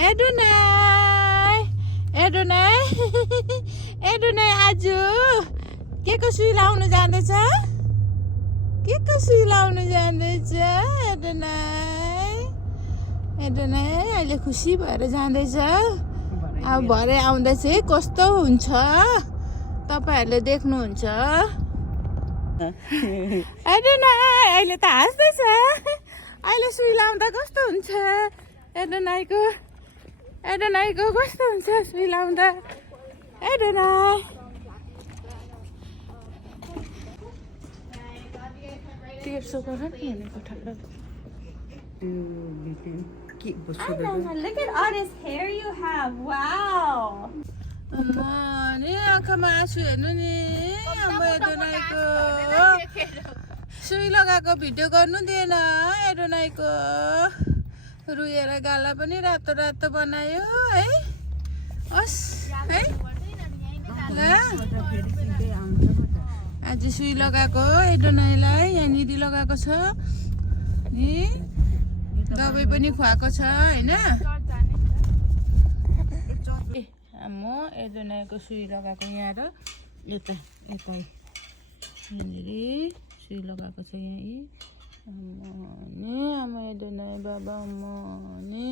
Adonai आज के को सुई लाउनु जाँदैछ एडोनाई अहिले खुसी भएर जाँदैछ अब भरे आउँदा चाहिँ कस्तो हुन्छ तपाईहरुले देख्नुहुन्छ एडोनाई अहिले त हाँस्दैछ अहिले सुई लाउँदा कस्तो हुन्छ एडोनाईको कस्तो हुन्छ सुई लाउँदा एडोनाई तेर्सो गर नि भनेको ठड्डो Look at all this hair you have. Wow. नि आँखामा आँसु हेर्नु नि अब एडोनाईको सुई लगाएको भिडियो गर्नु दिएन एडोनाईको रुएर गाला पनि रातो रातो बनायो है ओस् है ल आज सुई लगाएको एडोनाईलाई यहाँनिर लगाएको छ नि दबाई पनि खुवाएको छ हैन म एडोनाईको सुई लगाएको यहाँ र यता यहाँनिर सुई लगाएको छ यहाँ नि आमा एडोनाई बाबा नि